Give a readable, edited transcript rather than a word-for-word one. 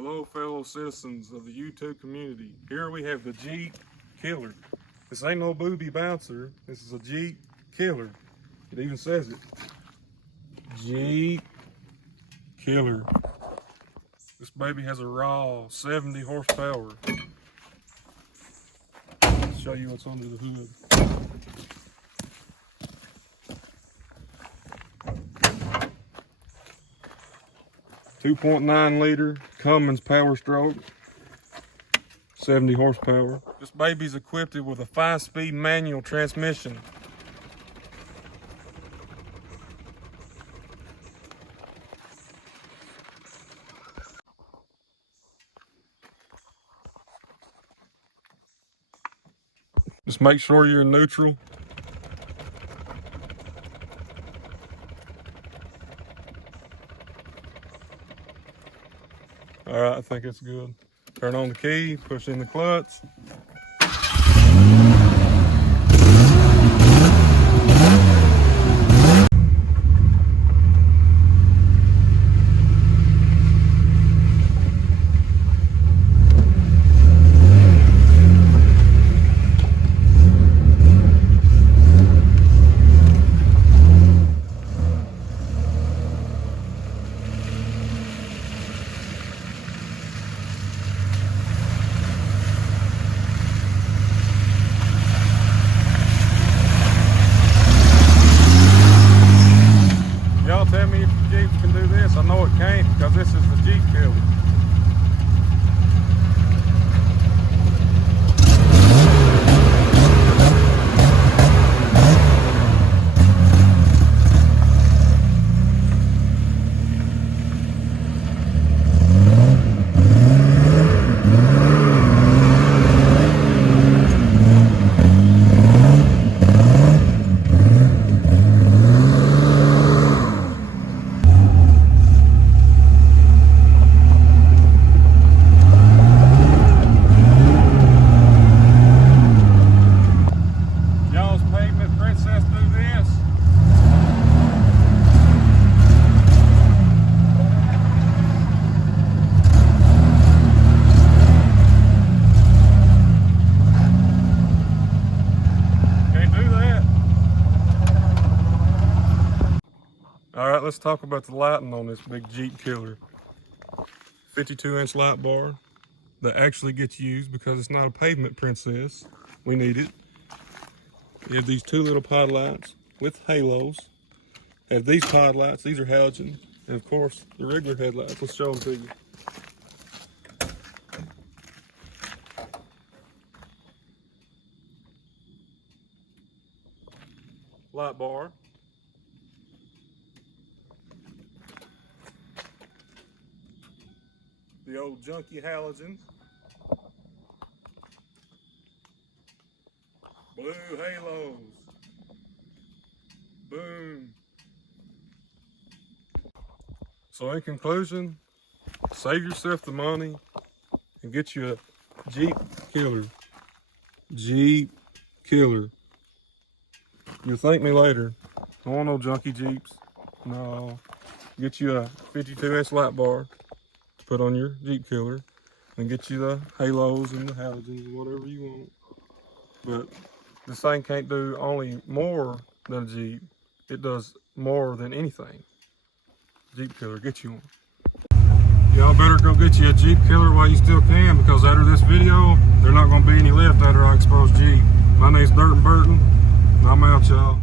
Hello, fellow citizens of the YouTube community. Here we have the Jeep Killer. This ain't no booby bouncer. This is a Jeep Killer. It even says it. Jeep Killer. This baby has a raw 70 horsepower. Let's show you what's under the hood. 2.9 liter Cummins Power Stroke, 70 horsepower. This baby's equipped with a 5-speed manual transmission. Just make sure you're in neutral. All right, I think it's good. Turn on the key, push in the clutch. Y'all tell me if the Jeep can do this. I know it can't because this is the Jeep Killer. All right, let's talk about the lighting on this big Jeep Killer. 52-inch light bar that actually gets used because it's not a pavement princess. We need it. You have these two little pod lights with halos. Have these pod lights, these are halogen. And of course, the regular headlights. Let's show them to you. Light bar. The old junky halogens. Blue halos. Boom. So in conclusion, save yourself the money and get you a Jeep Killer. Jeep Killer. You'll thank me later. I don't want no junky Jeeps. No. Get you a 52-inch light bar to put on your Jeep Killer and get you the halos and the halogens and whatever you want. But this thing can't do only more than a Jeep. It does more than anything. Jeep Killer, get you one. Y'all better go get you a Jeep Killer while you still can, because after this video, there's not going to be any left after I expose Jeep. My name's Dirt and Burton, and I'm out, y'all.